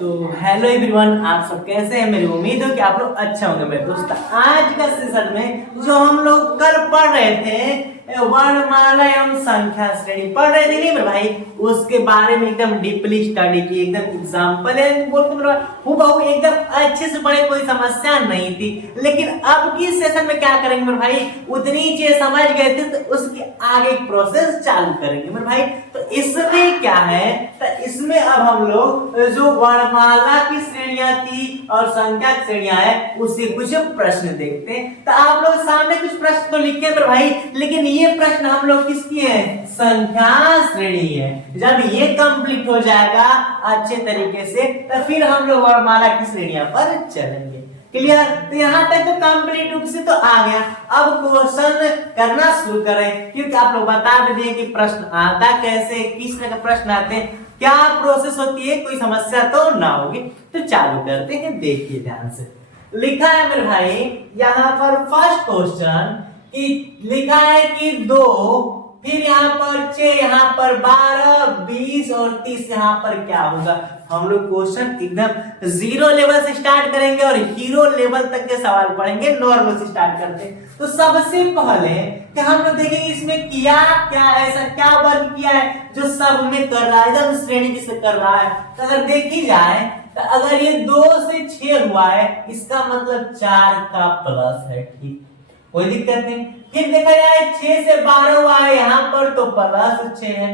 तो hello everyone, आप सब कैसे हैं। मेरी उम्मीद है कि आप लोग अच्छा होंगे। मेरे दोस्त, आज का सेशन में जो हम लोग कल पढ़ रहे थे वर्णमाला एवं संख्या श्रेणी पढ़ रहे थे नहीं मेरे भाई, उसके बारे में एकदम डीपली स्टडी की, एकदम एग्जाम्पल है बोल एकदम अच्छे से पढ़े, कोई समस्या नहीं थी। लेकिन अब की सेशन में क्या करेंगे मेरे भाई, उतनी चीज समझ गए थे तो उसकी आगे प्रोसेस चालू करेंगे मेरे भाई। तो इसमें क्या है, तो इसमें अब हम लोग जो वर्णमाला की श्रेणियां थी और संख्या की श्रेणियां है उससे कुछ प्रश्न देखते हैं। तो आप लोग सामने कुछ प्रश्न तो लिखे मेरे भाई, लेकिन ये प्रश्न हम लोग किसकी है, संख्या श्रेणी है। जब ये कंप्लीट हो जाएगा अच्छे तरीके से तो फिर हम लोग वर्णमाला की श्रेणियां पर चलेंगे। क्लियर? तो यहाँ तक तो कंप्लीट रूप से तो आ गया। अब क्वेश्चन करना शुरू करें, क्योंकि आप लोग बता दिए कि प्रश्न आता कैसे, किस तरह का प्रश्न आते हैं, क्या प्रोसेस होती है, कोई समस्या तो ना होगी। तो चालू करते हैं, देखिए ध्यान से। लिखा है मेरे भाई यहाँ पर फर्स्ट क्वेश्चन कि लिखा है कि 2, फिर यहाँ पर 6, यहाँ पर 12, 20 और 30, यहाँ पर क्या होगा। हम लोग क्वेश्चन एकदम जीरो लेवल से स्टार्ट करेंगे और हीरो लेवल तक के सवाल पढ़ेंगे। नॉर्मल से स्टार्ट करते हैं। तो सबसे पहले कि हम लोग देखेंगे इसमें किया क्या, ऐसा क्या वर्क किया है जो सब में कर रहा है, एकदम श्रेणी किसे कर रहा है। तो अगर देखी जाए तो अगर ये 2 से 6 हुआ है, इसका मतलब 4 का प्लस है। ठीक, कोई दिक्कत नहीं। फिर देखा जाए 6 से 12 हुआ है, यहाँ पर तो प्लस 6 है।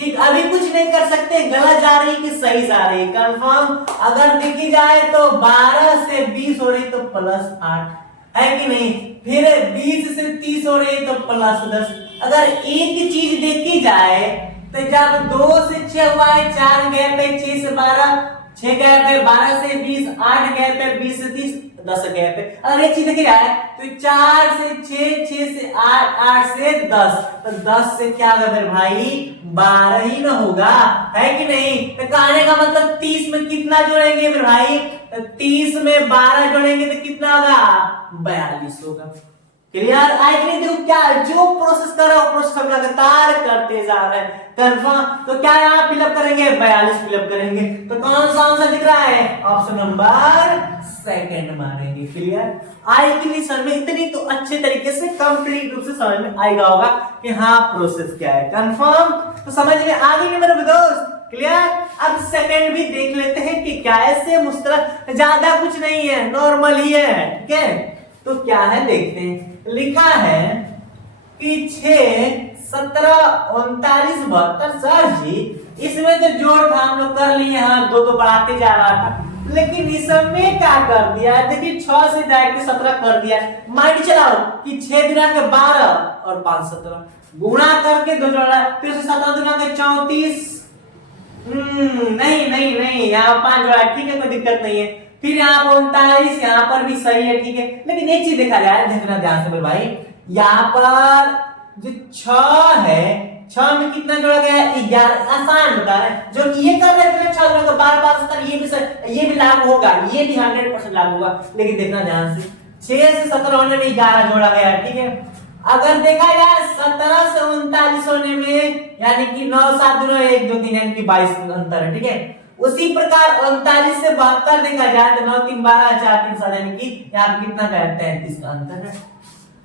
ठीक, अभी कुछ नहीं कर सकते, गलत जा रही कि सही जा रही कंफर्म। अगर देखी जाए तो 12 से 20 हो रही तो प्लस 8 है कि नहीं। फिर 20 से 30 हो रही तो प्लस 10। अगर एक चीज देखी जाए तो जब 2 से 6 हुआ है, 4 गैप है, 6 से 12 6 गैप है, 12 से 20 8 गैप है, 20 से 30 10 गैप है। अगर एक चीज देखी जाए तो 4 से 6, 6 से 8, 8 से 10, तो 10 से क्या होगा मेरे भाई, 12 ही ना होगा, है कि नहीं। तो कहने का मतलब 30 में कितना जोड़ेंगे मेरे भाई, तो 30 में 12 जोड़ेंगे तो कितना होगा, 42 होगा। क्लियर? आई कि नहीं। देखो क्या जो प्रोसेस कर रहा है प्रोसेस हम लगातार करते जा रहे हैं। कंफर्म? तो क्या यहाँ फिलअप करेंगे, 42 फिलअप करेंगे। तो कौन सा आंसर दिख रहा है, ऑप्शन नंबर सेकंड मारेंगे। क्लियर? आई कि नहीं समझ में, इतनी तो अच्छे तरीके से कंप्लीट रूप से समझ में आएगा होगा कि हाँ प्रोसेस क्या है। कंफर्म? तो समझ में आ गई मेरे दोस्त। क्लियर? अब सेकंड भी देख लेते हैं कि क्या है। ऐसे मुश्किल ज्यादा कुछ नहीं है, नॉर्मल ही है। ठीक है, तो क्या है देखते हैं। लिखा है कि 6 17 39 72 सर जी, इसमें तो जोड़ था हम लोग कर लिए, हाँ 2 बढ़ाते जा रहा था। लेकिन इसमें क्या कर दिया है, देखिए 6 से डायरेक्ट 17 कर दिया। माइंड चलाओ कि 6 दिना के 12 और 5 17 गुणा करके 2 जोड़ा, फिर से 17 दिना के 34। नहीं नहीं नहीं, यहाँ 5 जोड़ा, ठीक है, कोई दिक्कत नहीं है। फिर यहाँ पर 39, यहाँ पर भी सही है, ठीक है। लेकिन एक चीज देखा जाए, देखना ध्यान से मेरे भाई, यहाँ पर जो 6 है, 6 में कितना जोड़ा गया है, 11। आसान बता रहे हैं, जो ये कर रहे थे 6 जोड़ा 12 12 17, ये भी लागू होगा, ये भी 100% लागू होगा। लेकिन देखना ध्यान से, 6 से 17 होने में 11 जोड़ा गया है, ठीक है। अगर देखा जाए 17 से 39 होने में, यानी कि 9 7 2 1 2 3 यानी कि 22 अंतर है, ठीक है। उसी प्रकार 39 से 72 देखा जाए तो 9 3 12 4 3 7 यानी कि यहाँ पे कितना का 33 का अंतर है।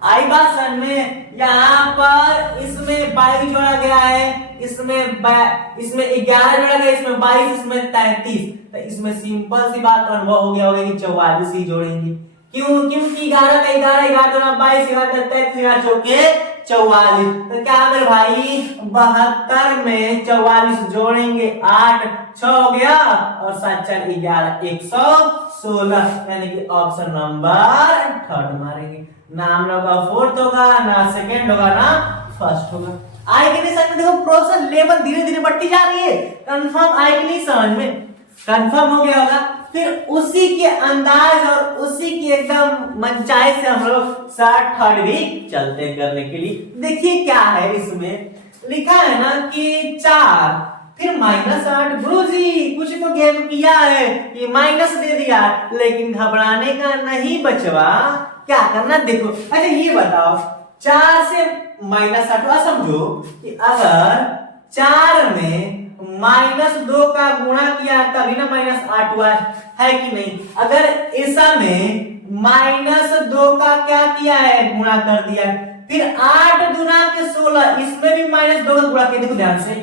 आई बात समझ में। यहाँ पर इसमें 22 जोड़ा गया है, इसमें 11 जोड़ा गया, इसमें 22, इसमें 33। तो इसमें सिंपल सी बात अनुभव हो गया होगा कि 44 ही जोड़ेंगे। क्यों? क्योंकि 11 का 11 11 दूना 22 11 33 11 जोड़ के 44। तो क्या मेरे भाई 72 में 44 जोड़ेंगे 8 6 हो गया और 7 4 11 116, यानी कि ऑप्शन नंबर थर्ड मारेंगे। ना हम लोग का फोर्थ होगा, ना सेकंड होगा, ना फर्स्ट होगा। आई कि नहीं समझ में। देखो प्रोसेस लेवल धीरे धीरे बढ़ती जा रही है। कंफर्म आई कि नहीं समझ में, कंफर्म हो गया होगा। फिर उसी के अंदाज और उसी की एकदम मनचाहे से हम लोग शॉर्ट थर्ड भी चलते करने के लिए। देखिए क्या है इसमें लिखा है ना कि 4 फिर -8। गुरुजी कुछ तो गेम किया है, ये माइनस दे दिया, लेकिन घबराने का नहीं बचवा। क्या करना देखो। अच्छा ये बताओ 4 से -8 समझो कि अगर 4 में -2 का गुणा किया तभी ना -8 हुआ है कि नहीं। अगर ऐसा में -2 का क्या किया है, गुणा कर दिया है, फिर 8 दूना के 16, इसमें भी -2 का गुणा किया, देखो ध्यान से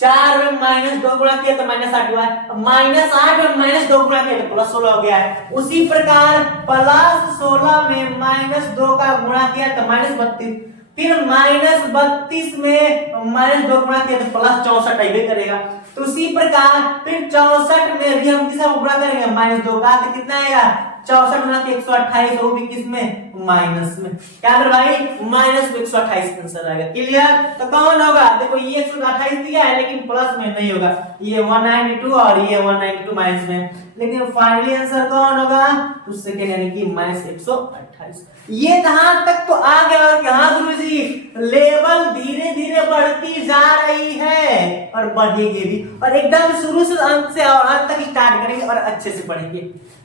4 में -2 गुणा किया तो -8 हुआ है, -8 में -2 गुणा किया तो +16 हो गया है। उसी प्रकार +16 में -2 का गुणा किया तो -32, फिर -32 में -2 गुणा किया तो +64 आइबे करेगा। तो उसी प्रकार फिर 64 में भी हम किसका गुणा करेंगे, -2 का, तो कितना आएगा 64 गुना 128, वो भी किस में, माइनस में। क्या कर भाई, -128 आंसर आएगा। क्लियर। तो कौन होगा, देखो ये 128 दिया है लेकिन प्लस में नहीं होगा, ये 192 और ये 192 माइनस में, लेकिन फाइनली आंसर कौन होगा, तो सेकंड यानी कि -128। ये कहां तक तो आ गया कि हाँ गुरुजी लेवल धीरे धीरे बढ़ती जा रही है और बढ़ेगी भी, और एकदम शुरू से अंत से और अंत तक स्टार्ट करेंगे और अच्छे से पढ़ेंगे।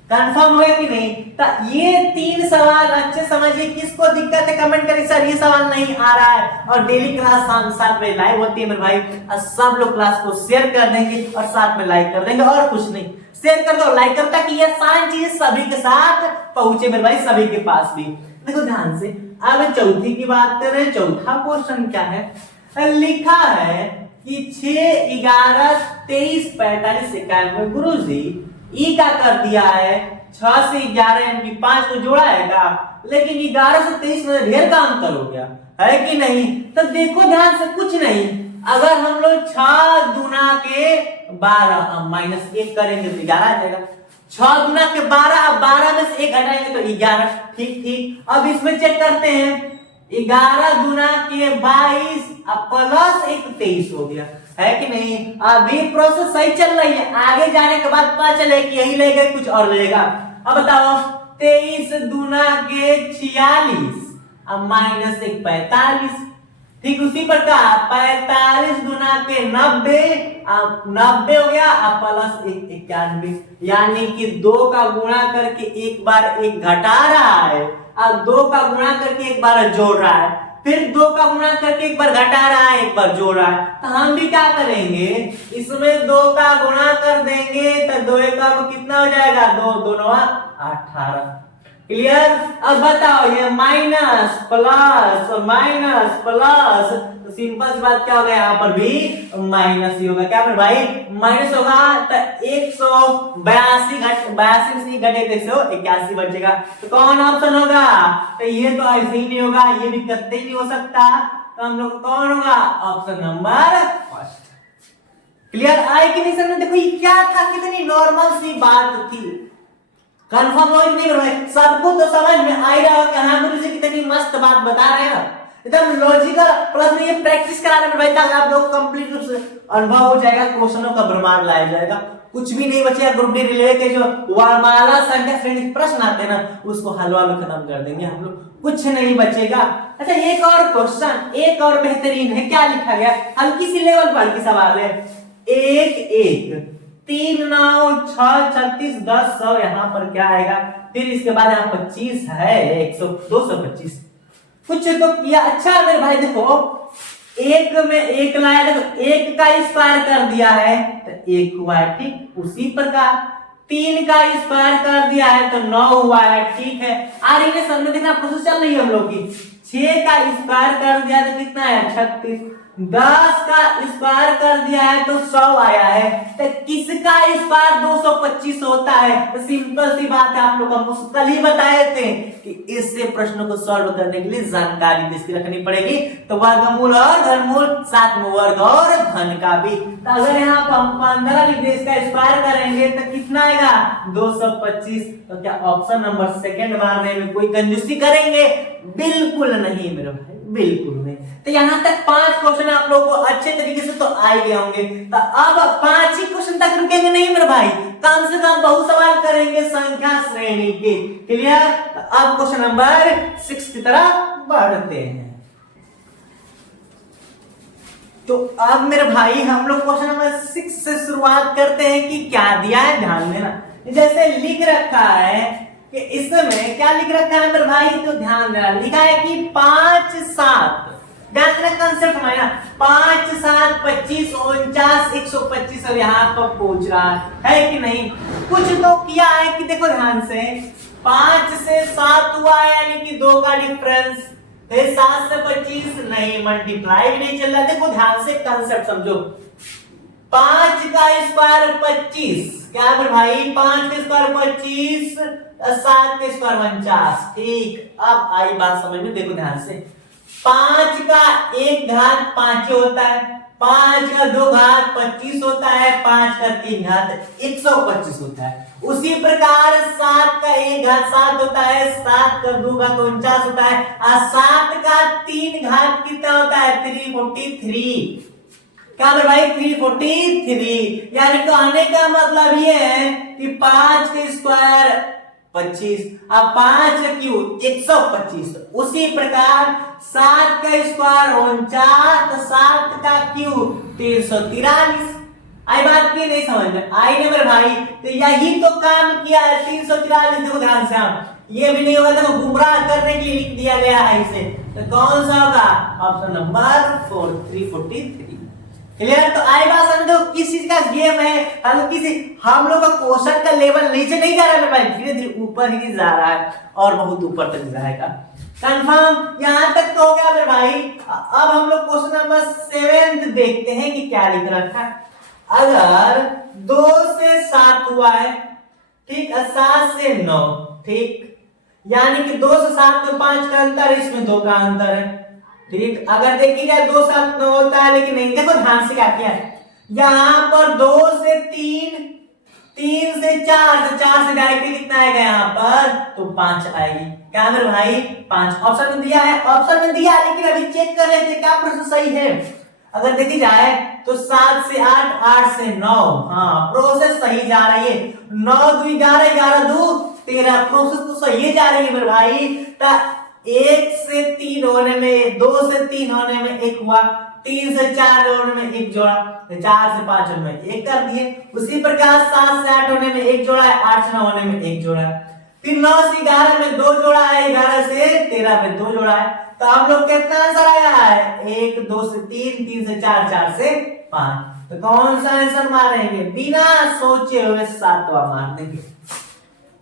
कंफर्म हुआ कि नहीं। तो ये 3 सवाल अच्छे समझिए, किसको दिक्कत है कमेंट करिए, सर ये सवाल नहीं आ रहा है। और डेली क्लास शाम 7 बजे लाइव होती है मेरे भाई, और सब लोग क्लास को शेयर कर देंगे और साथ में लाइक कर देंगे, और कुछ नहीं, शेयर कर दो, लाइक कर, ताकि ये आसान चीज सभी के साथ पहुंचे मेरे भाई, सभी के पास भी। देखो ध्यान से, अब चौथी की बात करें। चौथा क्वेश्चन क्या है, लिखा है कि 6, 11, 23, 45 91। गुरुजी ई का कर दिया है 6 से 11 यानी 5 को जोड़ा है का, लेकिन 11 से 23 में ढेर का अंतर हो गया है कि नहीं। तो देखो ध्यान से, कुछ नहीं, अगर हम लोग 6 गुना के 12 -1 करेंगे तो 11 आ जाएगा। 6 गुना के 12, अब 12 में से 1 घटाएंगे तो 11। ठीक ठीक। अब इसमें चेक करते हैं, 11 गुना के 22 अब +1 23 हो गया है कि नहीं। अभी प्रोसेस सही चल रही है, आगे जाने के बाद पता चले कि यही लेगा कुछ और लेगा। अब बताओ, 23 गुना के 46 अब -1 45। ठीक उसी प्रकार 45 गुना के 90 अब 90 हो गया, अब +1 91, यानी कि 2 का गुणा करके एक बार 1 घटा रहा है, अब 2 का गुणा करके एक बार जोड़ रहा है, फिर 2 का गुणा करके एक बार घटा रहा है, एक बार जोड़ रहा है। तो हम भी क्या करेंगे, इसमें 2 का गुणा कर देंगे तो 2 का कितना हो जाएगा, 2 2 18। क्लियर। अब बताओ, ये माइनस प्लस माइनस प्लस, तो सिंपल सी बात क्या होगा, यहाँ पर भी माइनस ही होगा। क्या भाई, माइनस होगा तो 182 घटे 181 बचेगा। तो कौन ऑप्शन होगा, तो ये तो ऐसे ही नहीं होगा, ये भी कतई नहीं हो सकता। तो हम लोग कौन होगा, ऑप्शन नंबर फर्स्ट। क्लियर आए कि नहीं समझ। देखो ये क्या था, कितनी नॉर्मल सी बात थी। कंफर्म हो नहीं भाई, सबको तो समझ में आ रहा है कि हाँ गुरु जी कितनी मस्त बात बता रहे हैं, एकदम लॉजिकल, प्लस में ये प्रैक्टिस कराने में भाई, ताकि आप लोग कंप्लीट रूप से अनुभव हो जाएगा, क्वेश्चनों का भ्रमार लाया जाएगा, कुछ भी नहीं बचेगा। ग्रुप डी रिले के जो वर्णमाला संख्या श्रेणी प्रश्न आते हैं ना, उसको हलवा में खत्म कर देंगे हम लोग, कुछ नहीं बचेगा। अच्छा, एक और क्वेश्चन, एक और बेहतरीन है, क्या लिखा गया, हल्की सी लेवल पर की सवाल है। 1 1 3 9 6 36 10 100, यहाँ पर क्या आएगा, फिर इसके बाद यहाँ 25 है, 100 225, कुछ तो किया। अच्छा मेरे भाई देखो, 1 में 1 लाया, देखो 1 का स्क्वायर कर दिया है तो 1 हुआ है, ठीक उसी प्रकार 3 का स्क्वायर कर दिया है तो 9 हुआ है, ठीक है। आ रही है समझ, देखना प्रोसेस चल रही है हम लोग की। 6 का स्क्वायर कर दिया तो कितना है, 36। 10 का स्क्वायर कर दिया है तो 100 आया है, तो किसका स्क्वायर 225 होता है। तो सिंपल सी बात है, आप लोग हम कल ही बताए थे कि इससे प्रश्नों को सॉल्व करने के लिए जानकारी किसकी रखनी पड़ेगी, तो वर्गमूल और घनमूल, साथ में वर्ग और घन का भी। तो अगर यहाँ पर हम 15 लिख दें, इसका स्क्वायर करेंगे तो कितना आएगा, 225। तो क्या ऑप्शन नंबर सेकंड मारने में कोई कंजूसी करेंगे, बिल्कुल नहीं मेरे भाई, बिल्कुल नहीं। तो यहाँ तक 5 क्वेश्चन आप लोगों को अच्छे तरीके से तो आ गए होंगे। तो अब 5 ही क्वेश्चन तक रुकेंगे नहीं मेरे भाई, कम से कम बहुत सवाल करेंगे संख्या श्रेणी के। क्लियर। तो अब क्वेश्चन नंबर 6 की तरफ बढ़ते हैं। तो अब मेरे भाई हम लोग क्वेश्चन नंबर 6 से शुरुआत करते हैं कि क्या दिया है, ध्यान देना। जैसे लिख रखा है कि इसमें क्या लिख रखा है मेरे भाई, तो ध्यान देना, लिखा है कि 5 7 ध्यान देना कंसेप्ट हमारा 5 7 25 49 125 अब यहाँ पर पहुंच रहा है कि नहीं। कुछ तो किया है कि देखो ध्यान से 5 से 7 हुआ है यानी कि 2 का डिफरेंस, फिर 7 से 25 नहीं, मल्टीप्लाई भी नहीं चल रहा। देखो ध्यान से कंसेप्ट समझो, 5 का स्क्वायर 25, क्या है भाई 5 का स्क्वायर 25, 7 का स्क्वायर 49। ठीक, अब आई बात समझ में, देखो ध्यान से 5 का 1 घात 5 होता है, 5 का 2 घात 25 होता है, 5 का 3 घात 125 होता है। उसी प्रकार 7 का 1 घात 7 होता है, 7 का 2 घात 49 होता है, और 7 का 3 घात कितना होता है 343। क्या भाई 343, यानी कहने का मतलब ये है कि 5 का स्क्वायर 25 अब 5 का क्यूब 125। उसी प्रकार 7 का स्क्वायर 49, 7 का क्यूब 343। आई बात की नहीं समझ में आई ना मेरे भाई, तो यही तो काम किया है 343। देखो ध्यान से, आप ये भी नहीं होगा, देखो गुमराह करने के लिए लिख दिया गया है इसे, तो कौन सा होगा ऑप्शन नंबर 4 343। क्लियर। तो आई बात समझो किस चीज का गेम है, हम लोग का क्वेश्चन का लेवल नीचे नहीं जा रहा है भाई, धीरे धीरे ऊपर ही जा रहा है और बहुत ऊपर तक जाएगा। कंफर्म, यहां तक तो हो गया मेरे भाई। अब हम लोग क्वेश्चन नंबर 7 देखते हैं कि क्या लिख रखा है। अगर 2 से 7 हुआ है, ठीक है, 7 से 9, ठीक, यानी कि 2 से 7 में 5 का अंतर है, इसमें 2 का अंतर है। ठीक, अगर देखी जाए 2 7 9 होता है, लेकिन नहीं, देखो ध्यान से क्या किया है, यहां पर 2 से 3, 3 से 4, तो 4 से डायरेक्टली कितना आएगा यहाँ पर, तो 5 आएगी। क्या मेरे भाई 5 ऑप्शन में दिया है, ऑप्शन में दिया, लेकिन अभी चेक कर रहे थे क्या प्रोसेस सही है। अगर देखी जाए तो 7 से 8, 8 से 9, हाँ प्रोसेस सही जा रही है। 9 2 11, 11 2 13, प्रोसेस तो सही जा रही है मेरे भाई। 1 से 3 होने में, 2 से 3 होने में 1 हुआ, 3 से 4 होने में 1 जोड़ा, 4 से 5 होने में 1 कर दिए। उसी प्रकार 7 से 8 होने में 1 जोड़ा है, 8 से 9 होने में 1 जोड़ा है, फिर 9 से 11 में 2 जोड़ा है, 11 से 13 में 2 जोड़ा है। तो हम लोग कितना आंसर आया है 1 2 से 3, 3 से 4, 4 से 5। तो कौन सा आंसर मारेंगे, बिना सोचे हुए 7वां मार देंगे।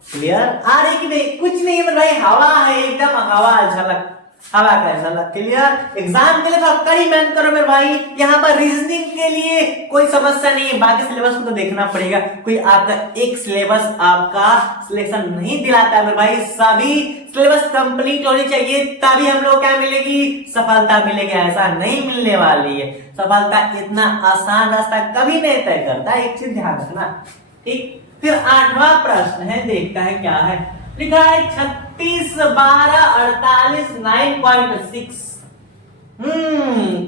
क्लियर आ रही कि नहीं, कुछ नहीं है भाई, हवा है एकदम, हवा झलक, हवा का झलक। क्लियर। एग्जाम के लिए तो आप कड़ी मेहनत करो मेरे भाई, यहाँ पर रीजनिंग के लिए कोई समस्या नहीं है, बाकी सिलेबस को तो देखना पड़ेगा। कोई आपका एक सिलेबस आपका सिलेक्शन नहीं दिलाता है मेरे भाई, सभी सिलेबस कंप्लीट होनी चाहिए, तभी हम लोग क्या मिलेगी, सफलता मिलेगी। ऐसा नहीं मिलने वाली है, सफलता इतना आसान रास्ता कभी नहीं तय करता, एक चीज ध्यान रखना। ठीक, फिर 8वां प्रश्न है, देखता है क्या है। लिखा है 36 12 48 9.6।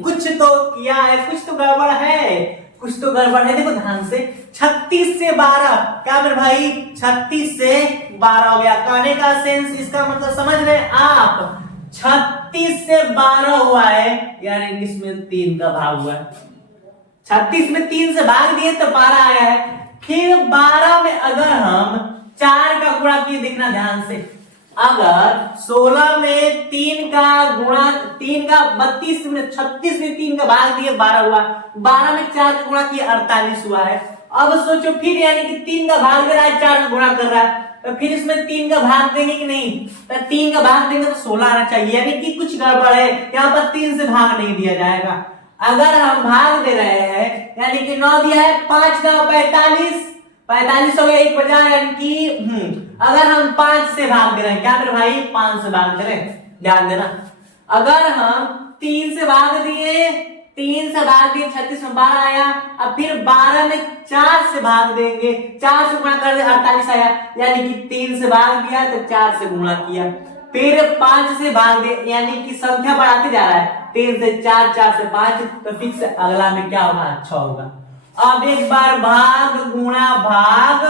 कुछ तो किया है, कुछ तो गड़बड़ है, कुछ तो गड़बड़ है। देखो ध्यान से 36 से 12, क्या मेरे भाई 36 से 12 हो गया। कहने का सेंस, इसका मतलब समझ रहे आप, 36 से 12 हुआ है, यानी इसमें 3 का भाग हुआ है। 36 में 3 से भाग दिए तो 12 आया है। फिर 12 में अगर हम 4 का गुणा किए, देखना ध्यान से, अगर 16 में 3 का गुणा, 3 का 32 में 36 में 3 का भाग दिए 12 हुआ, 12 में 4 का गुणा किए 48 हुआ है। अब सोचो फिर, यानी कि 3 का भाग दे रहा है, 4 का गुणा कर रहा है, तो फिर इसमें 3 का भाग देंगे कि नहीं, तो 3 का भाग देंगे तो 16 आना चाहिए, यानी कि कुछ गड़बड़ है, यहाँ पर 3 से भाग नहीं दिया जाएगा। अगर हम भाग दे रहे हैं, यानी कि 9 दिया है, 5 का 45, 45 हो गया, 1 बचा, यानी कि अगर हम 5 से भाग दे रहे हैं, क्या मेरे भाई 5 से भाग दे रहे हैं, ध्यान देना। अगर हम 3 से भाग दिए, 3 से भाग दिए 36 में 12 आया, अब फिर 12 में 4 से भाग देंगे, 4 से गुणा कर दे 48 आया, यानी कि 3 से भाग दिया तो 4 से गुणा किया, फिर 5 से भाग दे, यानी कि संख्या बढ़ाते जा रहा है, 3 से 4, 4 से 5, तो फिक्स अगला में क्या होगा, 6 होगा। अब एक बार भाग गुणा भाग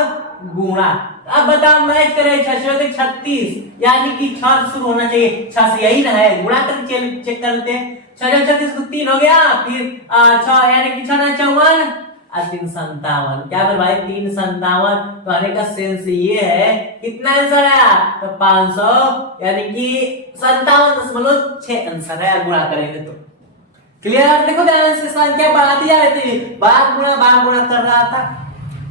गुणा, अब बताओ मैच करें 6 36, यानी कि 6 शुरू होना चाहिए, 6 से यही ना है, गुणा करके चेक कर लेते हैं। 6 36 को 3 हो गया, फिर 6 यानी कि 6 54 और 3 57, क्या फिर भाई 3 57, तो आने का सेंस ये है, कितना आंसर आया, तो 500, यानी कि 57.6 आंसर है, गुणा करेंगे तो। क्लियर? देखो ध्यान से, संख्या बढ़ाती जा रही थी, भाग गुणा कर रहा था।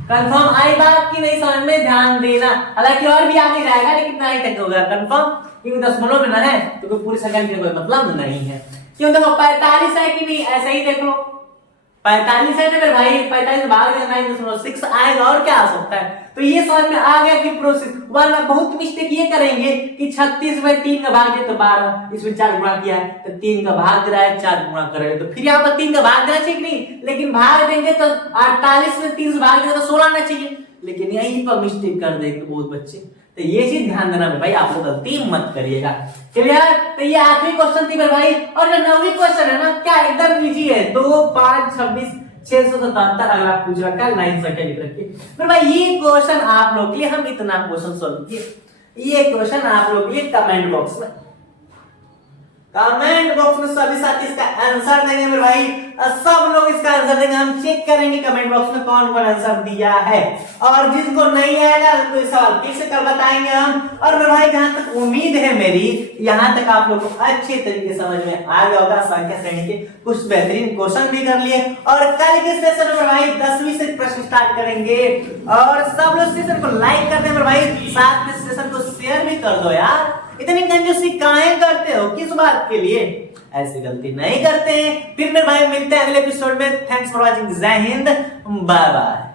कंफर्म आई बात की नहीं? समझ में ध्यान देना। हालांकि और भी आगे जाएगा लेकिन ना ही तक होगा कंफर्म, क्योंकि दशमलव में ना है तो कोई पूरी संख्या का कोई मतलब नहीं है। क्यों? देखो 45 है कि नहीं, ऐसे ही देख लो 45 है ना मेरे भाई, 45 भाग देना 9.6 आएगा, और क्या आ सकता है? तो ये समझ में आ गया कि प्रोसेस। वरना बहुत मिस्टेक ये करेंगे कि 36 में 3 का भाग दिया तो 12, इसमें 4 गुणा किया है तो 3 का भाग दे रहा है, 4 गुणा करेंगे तो फिर यहाँ पर 3 का भाग देना चाहिए नहीं, लेकिन भाग देंगे तो 48 में 3 से भाग देंगे तो 16 आना चाहिए, लेकिन यहीं पर मिस्टेक कर देंगे बहुत बच्चे। तो ये चीज ध्यान देना मेरे भाई, आप लोग गलती मत करिएगा। क्लियर? तो ये आखिरी क्वेश्चन थी मेरे भाई। और जो 9वीं क्वेश्चन है ना, क्या एकदम इजी है, 2 5 26 677 अगला पूछ रखा है, 9 संख्या लिख रखी है मेरे भाई। ये क्वेश्चन आप लोग के लिए हम इतना क्वेश्चन सॉल्व किए, ये क्वेश्चन आप लोग के लिए कमेंट बॉक्स में सभी साथी इसका आंसर देंगे मेरे भाई, सब लोग इसका आंसर देंगे। हम चेक करेंगे कमेंट बॉक्स में कौन कौन आंसर दिया है, और जिसको नहीं आएगा तो सवाल फिर से कल बताएंगे हम। और मेरे भाई जहां तक उम्मीद है मेरी, यहाँ तक आप लोग को अच्छे तरीके से समझ में आ गया होगा। संख्या श्रेणी के कुछ बेहतरीन क्वेश्चन भी कर लिए, और कल के सेशन में भाई 10वीं से प्रश्न स्टार्ट करेंगे। और सब लोग सेशन को लाइक कर दे मेरे भाई, साथ में सेशन को शेयर भी कर दो यार। इतनी कंजूसी काहे करते हो, किस बात के लिए? ऐसी गलती नहीं करते हैं। फिर मेरे भाई मिलते हैं अगले एपिसोड में। Thanks for watching. जय हिंद, बाय बाय।